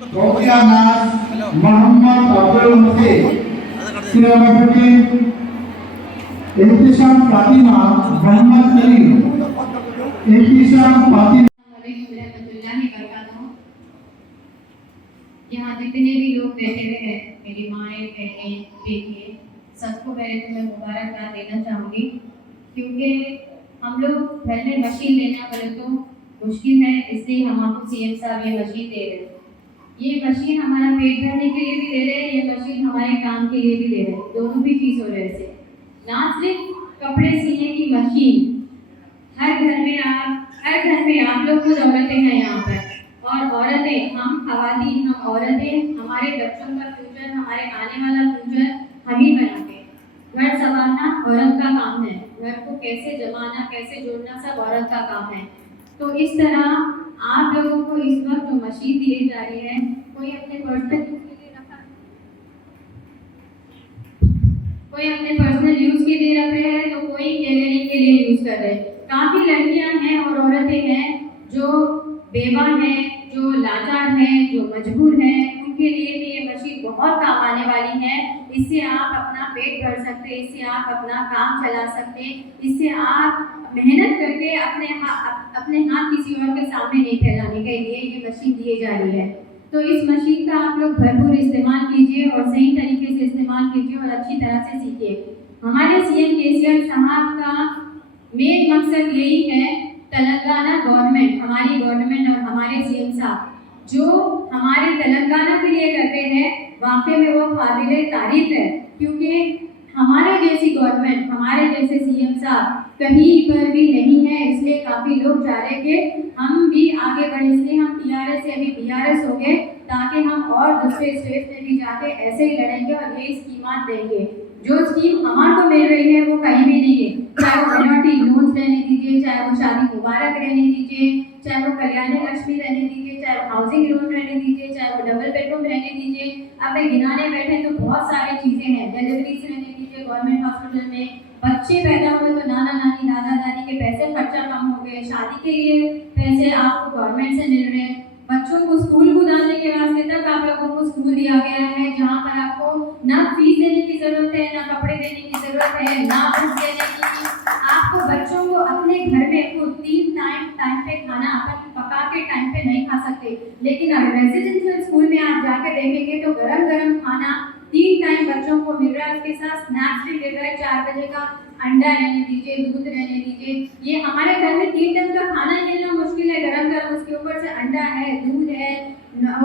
Gautia Nas, Muhammad Abdul Masih, Sirabatin, Ihtisam Fatima, Muhammad Karim, Ihtisam Fatima। यहाँ जितने भी लोग बैठे हुए हैं, मेरी माएँ, बहनें, बेटियाँ, सबको पहले तो मैं मुबारकबाद देना चाहूँगी, क्योंकि हम लोग घर में मशीन लेना बोले तो मुश्किल है, इसलिए हम आपको सीएम साहब ये मशीन दे रहे हैं। ये मशीन हमारा पेट भरने के लिए भी दे रहे हैं, ये मशीन हमारे काम के लिए भी दे रहे हैं, दोनों भी चीज़ हो रहे हैं। ना सिर्फ कपड़े सीने की मशीन, हर घर में आप लोग खुद औरतें हैं यहाँ पर, और औरतें, हम खवातीन, हम औरतें, हमारे बच्चों का फ्यूचर, हमारे आने वाला फ्यूचर हम ही बनाते हैं। घर संभालना औरत का काम है, घर को कैसे जमाना, कैसे जोड़ना, सब औरत का काम है। तो इस तरह आप लोगों को इस वक्त जो मशीन दी जा रही है, कोई अपने पर्सनल यूज के लिए रखा, कोई अपने पर्सनल यूज के लिए रख रहे हैं, तो कोई टेलरिंग के लिए यूज कर रहे हैं। काफ़ी लड़कियां हैं और औरतें हैं जो बेवा हैं, जो लाचार हैं, जो मजबूर हैं, उनके लिए भी ये मशीन बहुत काम आने वाली है। इससे आप अपना पेट भर सकते हैं, इससे आप अपना काम चला सकते हैं, इससे आप मेहनत करके अपने हाथ किसी और के सामने नहीं फैलाने के लिए ये मशीन दी जा रही है। तो इस मशीन का आप लोग भरपूर इस्तेमाल कीजिए और सही तरीके से इस्तेमाल कीजिए और अच्छी तरह से सीखिए। हमारे सीएम केसीआर साहब का मेन मकसद यही है, तेलंगाना गवर्नमेंट, हमारी गवर्नमेंट और हमारे सीएम साहब जो हमारे तेलंगाना के लिए करते हैं, वाकई में वो काबिले तारीफ है, क्योंकि हमारे जैसी गवर्नमेंट, हमारे जैसे सीएम साहब कहीं पर भी नहीं है। इसलिए काफ़ी लोग चाह रहे कि हम भी आगे बढ़े, इसलिए हम टीआरएस से अभी बीआरएस हो गए, ताकि हम और दूसरे स्टेट में भी जाके ऐसे ही लड़ेंगे और यही स्कीमात देंगे। जो स्कीम हमारे को मिल रही है वो कहीं भी नहीं है, चाहे वो मिनोरिटी लोन्स रहने दीजिए, चाहे वो शादी मुबारक रहने दीजिए, चाहे वो कल्याणी लक्ष्मी रहने दीजिए, चाहे वो हाउसिंग लोन रहने दीजिए, चाहे वो डबल बेडरूम रहने दीजिए। अब मैं गिनाने बैठे तो बहुत सारी चीज़ें हैं, डिलीवरीज रहने दीजिए गवर्नमेंट हॉस्पिटल में, बच्चे पैदा हुए तो नाना नानी दादा दादी के पैसे खर्चा कम हो गए, शादी के लिए पैसे आपको गवर्नमेंट से मिल रहे हैं, बच्चों को स्कूल बुलाने के वास्ते तक आप लोगों को स्कूल दिया गया है, जहाँ पर आपको ना फीस देने की जरूरत है, ना कपड़े देने की जरूरत है, ना बुक्स देने की। आपको बच्चों को अपने घर में खुद 3 टाइम पे खाना अपन पका के टाइम पे नहीं खा सकते, लेकिन अगर रेजिडेंशियल स्कूल में आप जाकर देखेंगे तो गरम गरम खाना 3 टाइम बच्चों को मिल रहा है, उसके साथ स्नैक्स भी मिल रहा है, 4 बजे का अंडा रहने दीजिए, दूध रहने दीजिए। ये हमारे घर में 3 टाइम का खाना मिलना मुश्किल है, गरम गरम, उसके ऊपर से अंडा है, दूध है,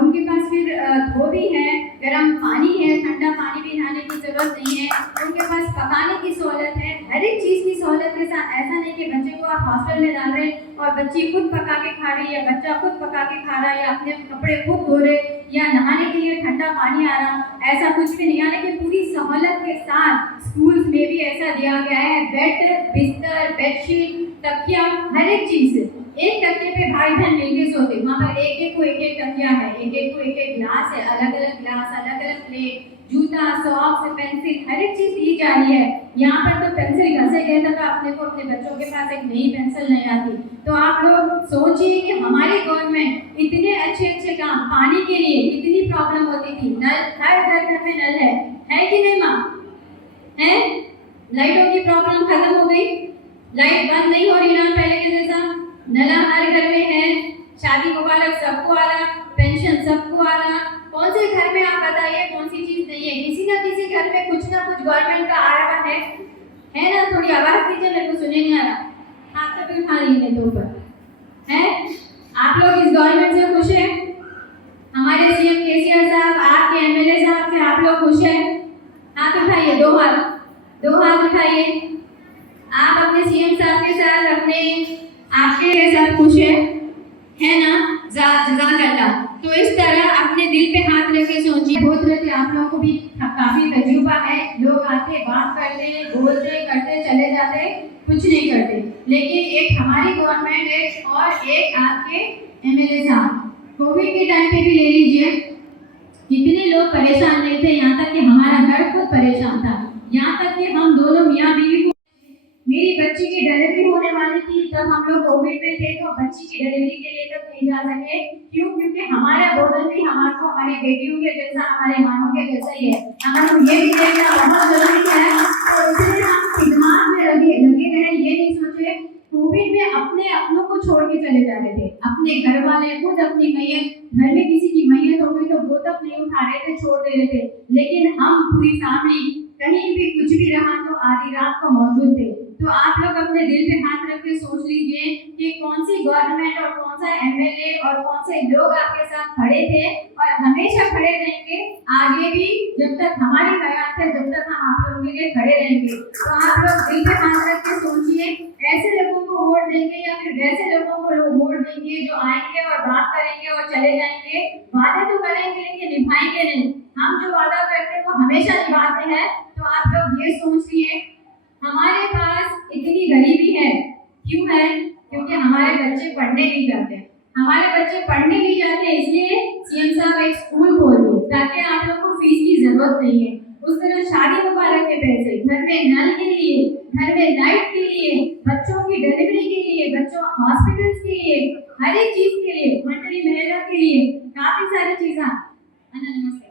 उनके पास फिर धोबी है, गरम पानी है, ठंडा पानी भी नहाने की जरूरत नहीं है, उनके पास पकाने की सहूलत है, हर एक चीज़ की सहूलत के साथ। ऐसा नहीं कि बच्चे को आप हॉस्टल में डाल रहे और बच्ची खुद पका के खा रही है, बच्चा खुद पका के खा रहा है, या अपने कपड़े खुद धो रहे, या नहाने के लिए ठंडा पानी आ रहा, ऐसा कुछ भी नहीं। यानी कि पूरी सहूलत के साथ स्कूल्स में भी ऐसा दिया गया है, बेड, बिस्तर, बेडशीट, तकिया, हर एक चीज़ एक तकिए पे भाई बहन मिलके सोते, वहाँ पर एक एक को एक एक तकिया है, एक एक को एक एक ग्लास है, अलग अलग ग्लास, अलग अलग प्लेट, जूता, सॉक्स, पेंसिल, हर एक चीज़ दी जा रही है। यहाँ पर तो पेंसिल घसे गए तक अपने को अपने बच्चों के पास एक नई पेंसिल नहीं आती। तो आप लोग सोचिए कि हमारी गवर्नमेंट इतने अच्छे अच्छे काम, पानी के लिए कितनी प्रॉब्लम होती थी, नल हर घर में नल है कि नहीं माँ? है, लाइटों की प्रॉब्लम खत्म हो गई, लाइट बंद नहीं हो रही ना पहले के जैसा, नला हर घर में है, शादी मुबारक सबको आ रहा, पेंशन सबको आ रहा। कौन से घर में आप बताइए कौन सी चीज़ नहीं है? किसी ना किसी घर में कुछ ना कुछ गवर्नमेंट का आ रहा है ना? थोड़ी आवाज़ दीजिए, मेरे को सुने नहीं आ रहा, हाथ तो भी उठा लीजिए तो ऊपर है। आप लोग इस गवर्नमेंट से खुश हैं? हमारे सीएम केसीआर साहब, आपके एमएलए साहब से आप लोग खुश हैं? हाथ उठाइए, 2 हाथ उठाइए। आप अपने सीएम साहब के साथ, अपने आपके साथ खुश है ना? जज़ाकल्लाह। तो इस तरह अपने दिल पे हाथ रख के सोचिए। बहुत रहते आप लोगों को भी काफ़ी तजुर्बा है, लोग आते बात करते बोलते करते चले जाते, कुछ नहीं करते, लेकिन एक हमारी गवर्नमेंट है और एक आपके एमएलए साहब। कोविड के टाइम पे भी ले लीजिए, कितने लोग परेशान नहीं थे, यहाँ तक कि हमारा घर खुद परेशान था, यहाँ तक कि हम दोनों मियाँ बीवी को, मेरी बच्ची बच्ची की डिलीवरी होने वाली थी, तब हम लोग कोविड में थे, तो बच्ची की डिलीवरी के लिए तब नहीं जा सके। क्यों? क्योंकि हमारा भोजन भी हमको हमारी बेटियों के जैसा, हमारे मानों के जैसा ही है। हमको ये भी देखना बहुत जरूरी है, तो इसलिए हम दिमाग में लगे रहे, ये नहीं सोचे। कोविड में अपने अपनों को छोड़ के चले जा रहे थे, अपने घर वाले खुद अपनी मैयत, घर में किसी की मैयत हो गई तो वो तक नहीं उठा रहे थे, छोड़ दे रहे थे, लेकिन हम पूरी फैमिली कहीं भी कुछ भी रहा तो आधी रात को मौजूद थे। तो आप लोग अपने दिल पे हाथ रख के सोच लीजिए कि कौन सी गवर्नमेंट और कौन सा एमएलए और कौन से लोग आपके साथ खड़े थे और हमेशा खड़े रहेंगे, आगे भी जब तक हमारी हयात है, जब तक हम आप लोगों के लिए खड़े रहेंगे। तो आप लोग दिल पे हाथ रख के सोचिए, ऐसे लोगों को वोट देंगे या फिर वैसे लोगों को लोग वोट देंगे जो आएंगे और बात करेंगे और चले जाएंगे। वादे तो करेंगे लेकिन निभाएंगे नहीं। हम जो वादा करते हैं वो हमेशा निभाते हैं। तो आप लोग ये सोचिए, हमारे पास इतनी गरीबी है, क्यों है? क्योंकि हमारे बच्चे पढ़ने नहीं जाते। हमारे बच्चे पढ़ने नहीं जाते, इसलिए सीएम साहब एक स्कूल खोल दिए ताकि आप लोगों को फीस की जरूरत नहीं है। उस तरह शादी मुबारक के पैसे, घर में नल के लिए, घर में लाइट के लिए, बच्चों की डिलीवरी के लिए, बच्चों हॉस्पिटल्स के लिए, हर एक चीज के लिए, मंडली महिला के लिए, काफी सारी चीजें। नमस्ते,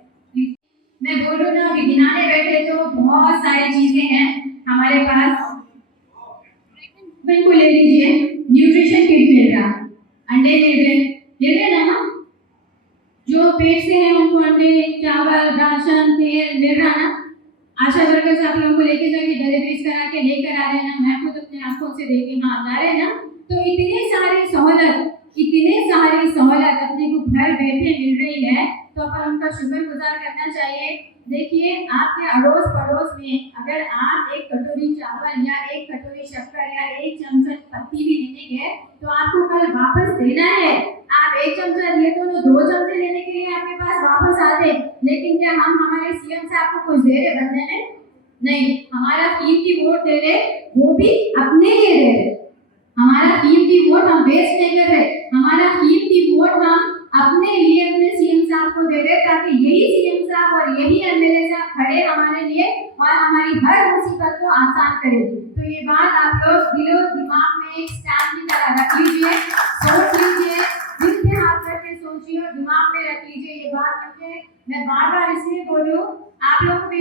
मैं बोलूँ ना, अभी गिनाने बैठे तो बहुत सारी चीजें हैं हमारे पास। बिल्कुल ले लीजिए, न्यूट्रिशन किट मिल रहा, अंडे मिल रहे ना, जो पेट से है उनको अंडे, चावल, राशन, तेल मिल रहा ना। आशा वर्कर्स आप लोगों को लेके जाके डिलीवरीज करा के लेकर आ रहे हैं ना, मैं खुद अपने आंखों से देखे हाँ जा रहे हैं ना। तो इतनी सारी सहूलत अपने को घर बैठे मिल रही है, तो अपन उनका शुक्रगुजार करना चाहिए। देखिए, आपके अड़ोस पड़ोस में अगर आप एक कटोरी चावल या एक कटोरी शक्कर या एक चमचा पत्ती भी लेने गए तो आपको कल वापस देना है। आप एक चमचा लिए तो 2 चमचे लेने के लिए आपके पास वापस आ दे, लेकिन क्या हम हमारे सीएम साहब को कुछ दे रहे बदले में? नहीं, हमारा कीमती वोट दे रहे, वो भी अपने लिए दे रहे। हमारा कीमती वोट हम वेस्ट नहीं कर रहे, हमारा कीमती वोट हम अपने लिए, अपने सीएम साहब को दे रहे, ताकि यही सीएम साहब और यही एमएलए साहब खड़े हमारे लिए और हमारी हर मुसीबत को आसान करे। तो ये बात आप लोग दिलो दिमाग में एक स्टैम्प की तरह रख लीजिए, सोच लीजिए, दिल पे हाथ रख के सोचिए और दिमाग में रख लीजिए ये बात, क्योंकि मैं बार-बार इसलिए बोलूं, आप लोगों को भी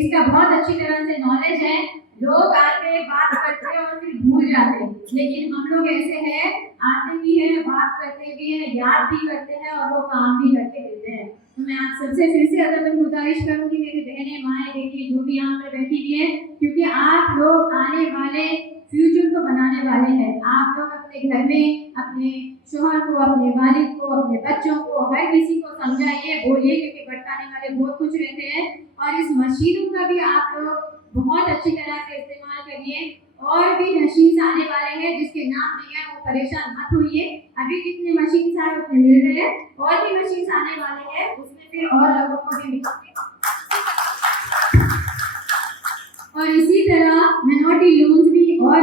इसका बहुत अच्छी तरह से नॉलेज है। लोग आते बात करते हैं और फिर भूल जाते हैं, लेकिन हम लोग ऐसे हैं, आते भी हैं, बात करते भी हैं, याद भी करते हैं और वो काम भी करके देते हैं। तो मैं आप सबसे फिर से अगर मैं गुजारिश करूंगी, मेरी बहनें, माएँ, बेटी जो भी यहाँ पर बैठी हुई है, क्योंकि आप लोग आने वाले फ्यूचर को बनाने वाले हैं। आप लोग अपने घर में अपने शोहर को, अपने वालिद को, अपने बच्चों को, हर किसी को समझाइए, बोलिए, क्योंकि भटकाने वाले बहुत कुछ रहते हैं। और इस मशीनों का भी आप लोग बहुत अच्छी तरह से इस्तेमाल करिए। और भी मशीन आने वाले हैं जिसके नाम नहीं है, वो परेशान मत होइए। अभी जितने मशीन आए उतने मिल रहे हैं, और भी मशीन आने वाले हैं, उसमें फिर और लोगों को भी मिलेंगे। और इसी तरह मिनॉरिटी लोन्स भी और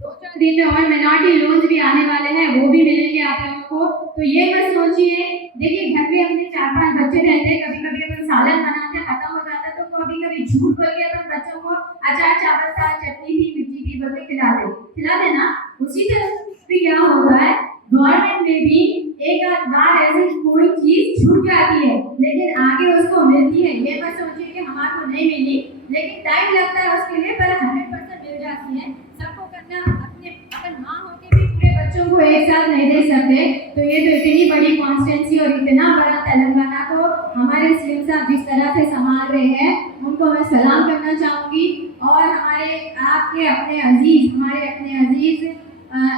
2-4 दिन में और मिनॉरिटी लोन्स भी आने वाले हैं, वो भी मिलेंगे आप लोगों को। तो ये मत सोचिए, देखिए घर में अपने 4-5 बच्चे रहते हैं, कभी-कभी अपन सालन बनाते हैं, खत्म हो जाता है, तो कभी-कभी झूठ बोल के अपन बच्चों को अचार, चावल था, चटनी थी, मिर्ची थी बोल के खिला देना। उसी तरह भी क्या होता है, गवर्नमेंट में भी एक आध बार ऐसी कोई चीज छूट जाती है, लेकिन आगे उसको मिलती है। ये मत सोचिए कि हमारे को नहीं मिली, लेकिन टाइम लगता है उसके लिए, पर 100% मिल जाती है। सबको करना, अपने अपन माँ होके भी पूरे बच्चों को एक साथ नहीं दे सकते। तो ये तो इतनी बड़ी कॉन्स्टिट्यूंसी और इतना बड़ा तेलंगाना को हमारे सीएम साहब जिस तरह से संभाल रहे हैं, उनको मैं सलाम करना चाहूँगी। और हमारे आपके अपने अजीज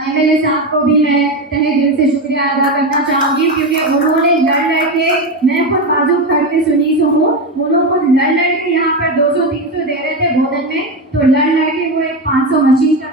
एमएलए साहब को भी मैं तहे दिल से शुक्रिया अदा करना चाहूँगी, क्योंकि उन्होंने लड़ के, मैं खुद बाजू खड़ के सुनी हूँ, उन्होंने लड़ के यहाँ पर 200-300 दे रहे थे भोजन में, तो लड़ के वो एक 500 मशीन का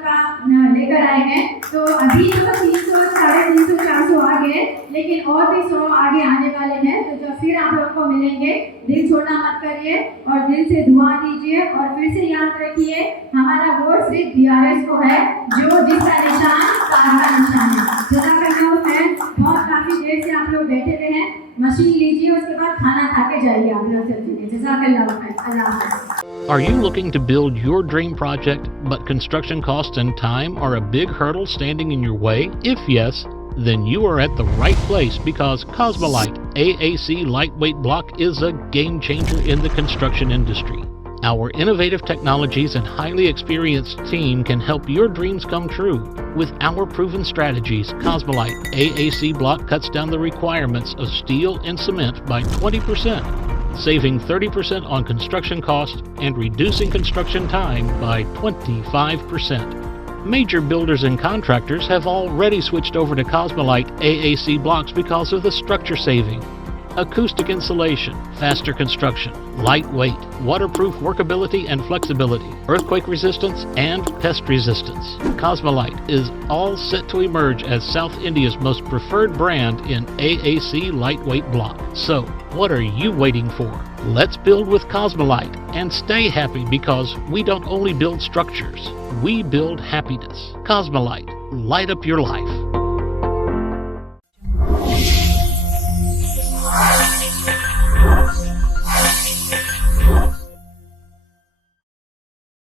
लेकर आए हैं। तो अभी तो 300, 350, 400 आ गए, लेकिन और भी 100 आगे आने वाले हैं। तो जब फिर आप लोगों को मिलेंगे, दिल छोड़ना मत करिए और दिल से दुआ दीजिए और फिर से याद रखिए हमारा वोट सिर्फ बीआरएस को है, जो जिसका निशान कार का निशान है। जज़ाकल्लाह खैर। बहुत काफ़ी देर से आप लोग बैठे हुए हैं, मशीन लीजिए, उसके बाद खाना खा के जाइए आप लोग सब। जज़ाकल्लाह खैर। अल्लाह हाफ़िज़। Are you looking to build your dream project, but construction costs and time are a big hurdle standing in your way? If yes, then you are at the right place, because Cosmolite AAC lightweight block is a game changer in the construction industry. Our innovative technologies and highly experienced team can help your dreams come true. With our proven strategies, Cosmolite AAC block cuts down the requirements of steel and cement by 20%. Saving 30% on construction costs and reducing construction time by 25%. Major builders and contractors have already switched over to Cosmolite AAC blocks because of the structure saving. Acoustic insulation, faster construction, lightweight, waterproof workability and flexibility, earthquake resistance, and pest resistance. Cosmolite is all set to emerge as South India's most preferred brand in AAC lightweight block. So, what are you waiting for? Let's build with Cosmolite and stay happy, because we don't only build structures, we build happiness. Cosmolite, light up your life.